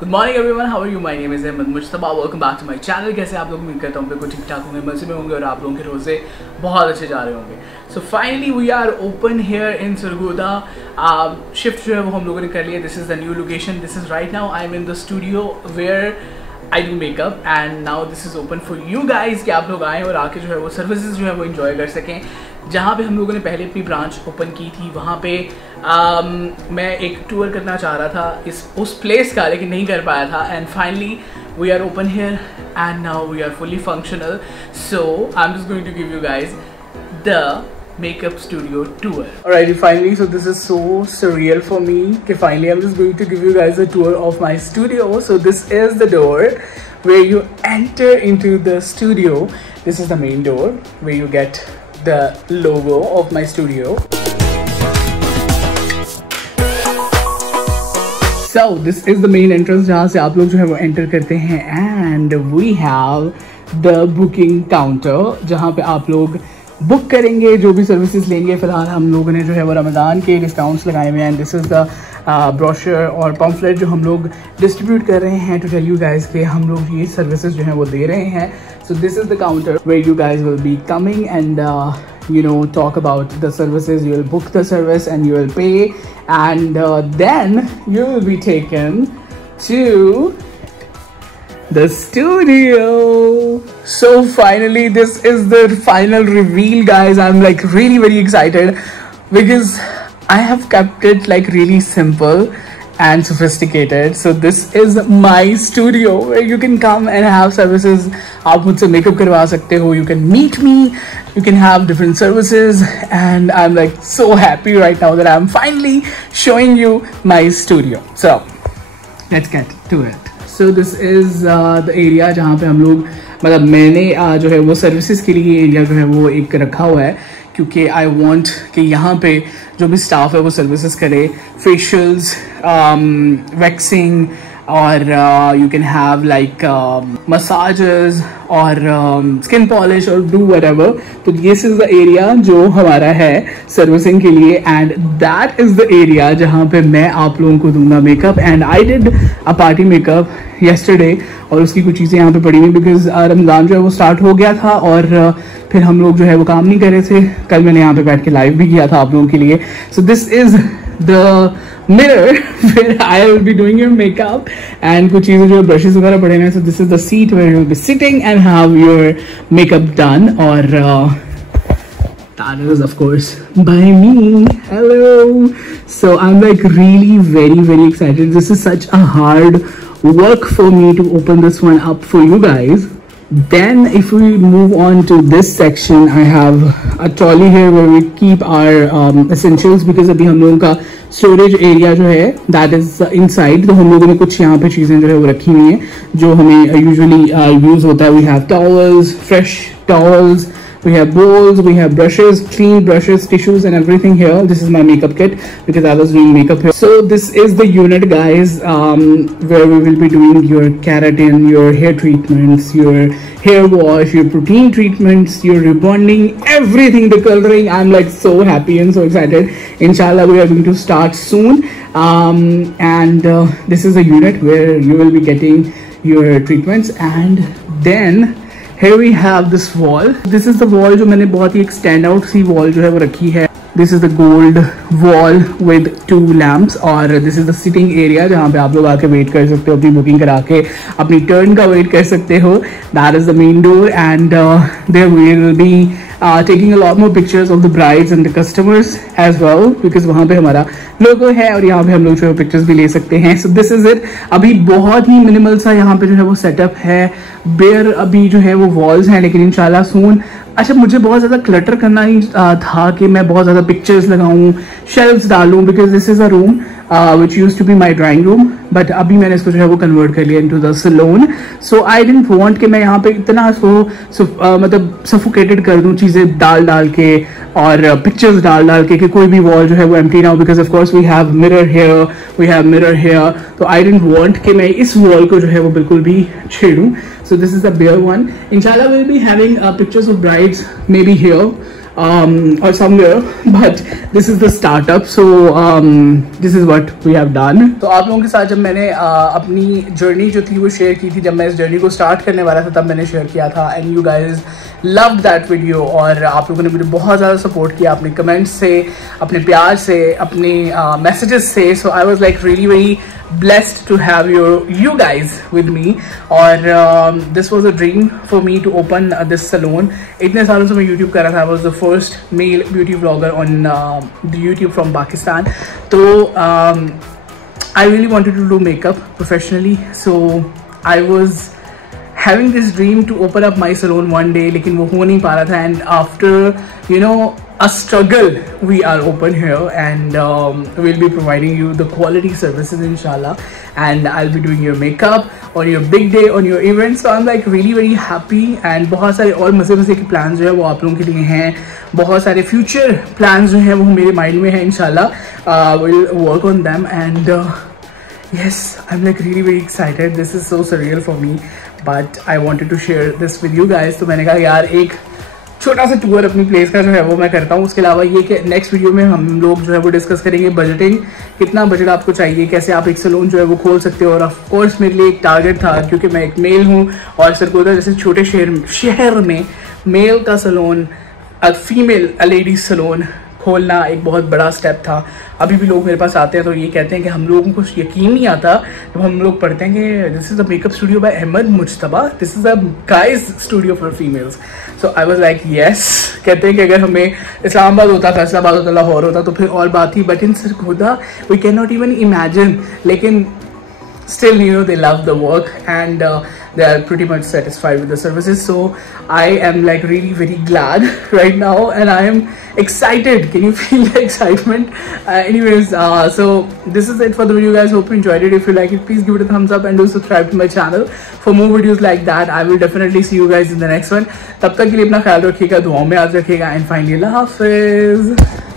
Good morning everyone, how are you? My name is Ahmad Mujtaba, welcome back to my channel. कैसे आप लोग? उम्मीद करता हूँ बिल्कुल ठीक ठाक होंगे, मजे में होंगे और आप लोगों के रोज़े बहुत अच्छे जा रहे होंगे। So finally we are open here in Sargodha. Shift जो है वो हम लोगों ने कर लिया। This is the new location. This is right now I am in the studio where I do makeup and now this is open for you guys कि आप लोग आएँ और आके जो है वो सर्विसेज जो है वो इन्जॉय कर सकें। जहाँ पे हम लोगों ने पहले अपनी ब्रांच ओपन की थी वहाँ पे मैं एक टूर करना चाह रहा था उस प्लेस का, लेकिन नहीं कर पाया था। And finally we are open here and now we are fully functional. So I am just going to give you guys the makeup studio tour. Alright, finally, so this is so surreal for me. Okay, finally I'm just going to give you guys a tour of my studio. So this is the door where you enter into the studio. This is the main door where you get the logo of my studio. So this is the main entrance जहाँ से आप लोग जो है वो enter करते हैं and we have the booking counter जहाँ पे आप लोग बुक करेंगे जो भी सर्विसेज लेंगे। फिलहाल हम लोगों ने जो है वो रमज़ान के डिस्काउंट्स लगाए हुए हैं। दिस इज़ द ब्रोशर और पम्फलेट जो हम लोग डिस्ट्रीब्यूट कर रहे हैं टू टेल यू गाइज के हम लोग ये सर्विसेज जो हैं वो दे रहे हैं। So this is the counter where you guys will be coming and you know, talk about the services. You will book the service and you will pay, and then you will be taken to the studio. So finally this is the final reveal guys. I'm like really very excited because I have kept it like really simple and sophisticated. So this is my studio where you can come and have services. आप मुझसे makeup करवा सकते हो, you can meet me, you can have different services, and I'm like so happy right now that I'm finally showing you my studio. So let's get to it. So this is the area जहाँ पे हम लोग मतलब मैंने जो है वो services के लिए एरिया जो है वो एक रखा हुआ है, क्योंकि आई वॉन्ट कि यहाँ पे जो भी स्टाफ है वो सर्विसेज करे, फेशियल्स, वैक्सिंग और you can have like massages और स्किन पॉलिश और डू व्हाटएवर। तो दिस इज द एरिया जो हमारा है सर्विसिंग के लिए and that is the area जहाँ पे मैं आप लोगों को दूंगा makeup. And I did a party makeup yesterday और उसकी कुछ चीज़ें यहाँ पे पड़ी हुई बिकॉज रमज़ान जो है वो स्टार्ट हो गया था और फिर हम लोग जो है वो काम नहीं कर रहे थे। कल मैंने यहाँ पे बैठ के लाइव भी किया था आप लोगों के लिए। So this is the mirror where I will be doing your makeup and कुछ चीज़ें जो brushes वगैरह पड़े हैं। So this is the seat where you will be sitting and have your makeup done और that is of course by me. Hello. So I'm like really very excited. This is such a hard work for me to open this one up for you guys. Then if we move on to this section, I have a trolley here where we keep our essentials because अभी हम लोगों का storage area जो है that is inside. तो हम लोगों ने कुछ यहाँ पे चीज़ें जो है वो रखी हुई हैं जो हमें यूजुअली यूज होता है। We have towels, fresh towels, we have bowls, we have brushes, clean brushes, tissues and everything here. This is my makeup kit because I was doing makeup here. So this is the unit guys where we will be doing your keratin, your hair treatments, your hair wash, your protein treatments, your rebonding, everything, the coloring. I'm like so happy and so excited. Inshallah we are going to start soon and this is a unit where you will be getting your treatments. And then here we have this wall. This is the wall जो मैंने बहुत ही एक stand out सी wall जो है वो रखी है। This is the gold wall with 2 lamps और this is the sitting area जहाँ पे आप लोग आके वेट कर सकते हो, अपनी बुकिंग करा के अपनी टर्न का वेट कर सकते हो। That is the main door and there we will be taking a lot more pictures of the brides and the customers as well because वहाँ पे हमारा लोगो है और यहाँ पे हम लोग जो है पिक्चर्स भी ले सकते हैं। So this is it. अभी बहुत ही मिनिमल सा यहाँ पे जो है वो सेटअप है। बेयर अभी जो है वो वॉल्स हैं लेकिन इंशाल्लाह सून। अच्छा, मुझे बहुत ज़्यादा क्लटर करना ही था कि मैं बहुत ज़्यादा पिक्चर्स लगाऊं, शेल्फ्स डालूं because this is a room which used to be my drawing room, but अभी मैंने इसको जो है वो कन्वर्ट कर लिया into the salon. So I didn't want कि मैं यहाँ पे इतना मतलब सफोकेटेड कर दूँ चीज़ें डाल के और पिक्चर्स डाल के कि कोई भी वॉल जो है वो empty ना हो because of course we have mirror here. तो I didn't want कि मैं इस वॉल को जो है वो बिल्कुल भी छेड़ूँ. So this is the bare one. Inshallah we'll be having pictures of brides maybe here or somewhere, but this is the startup. So this is what we have done. तो आप लोगों के साथ जब मैंने अपनी जर्नी जो थी वो शेयर की थी, जब मैं इस जर्नी को स्टार्ट करने वाला था तब मैंने शेयर किया था, and you guys love that video. और आप लोगों ने मुझे बहुत ज़्यादा सपोर्ट किया अपने कमेंट्स से, अपने प्यार से, अपने मैसेजेस से. So I was like really very blessed to have you guys with me. और this was a dream for me to open this salon. इतने सालों से मैं YouTube कर रहा था. I was the first male beauty vlogger on the YouTube from Pakistan. तो I really wanted to do makeup professionally, so I was having this dream to open up my salon one day, लेकिन वो हो नहीं पा रहा था. And after you know a struggle, we are open here, and we'll be providing you the quality services inshallah, and I'll be doing your makeup on your big day, on your event. So I'm like really very happy, and बहुत सारे और मज़े के plans जो है वो आप लोगों के लिए हैं. बहुत सारे future plans जो हैं वो मेरे mind में हैं inshallah. We'll work on them, and yes, I'm like really very excited. This is so surreal for me, but I wanted to share this with you guys. तो मैंने कहा यार एक छोटा सा टूर अपनी प्लेस का जो है वो मैं करता हूँ. उसके अलावा ये कि नेक्स्ट वीडियो में हम लोग जो है वो डिस्कस करेंगे बजटिंग, कितना बजट आपको चाहिए, कैसे आप एक सैलून जो है वो खोल सकते हो. और ऑफ कोर्स मेरे लिए एक टारगेट था, क्योंकि मैं एक मेल हूँ और सरगोदा जैसे छोटे शहर में मेल का सैलून, फीमेल लेडीज सैलून खोलना एक बहुत बड़ा स्टेप था. अभी भी लोग मेरे पास आते हैं तो ये कहते हैं कि हम लोगों को यकीन नहीं आता जब हम लोग पढ़ते हैं कि this is the makeup studio by Ahmad Mujtaba, this is the guys studio for females. So I was like yes. कहते हैं कि अगर हमें इस्लामाबाद होता, फैसलाबाद होता, लाहौर होता तो फिर और बात थी, but in Sargodha we can not even imagine. लेकिन still you know they love the work, and they are pretty much satisfied with the services. So I am like really very glad right now, and I am excited. Can you feel the excitement? Anyways, so this is it for the video guys. Hope you enjoyed it. If you like it, please give it a thumbs up and do subscribe to my channel for more videos like that. I will definitely see you guys in the next one. तब तक के लिए अपना ख्याल रखिएगा, दुआओं में याद रखिएगा, and finally Allah Hafiz.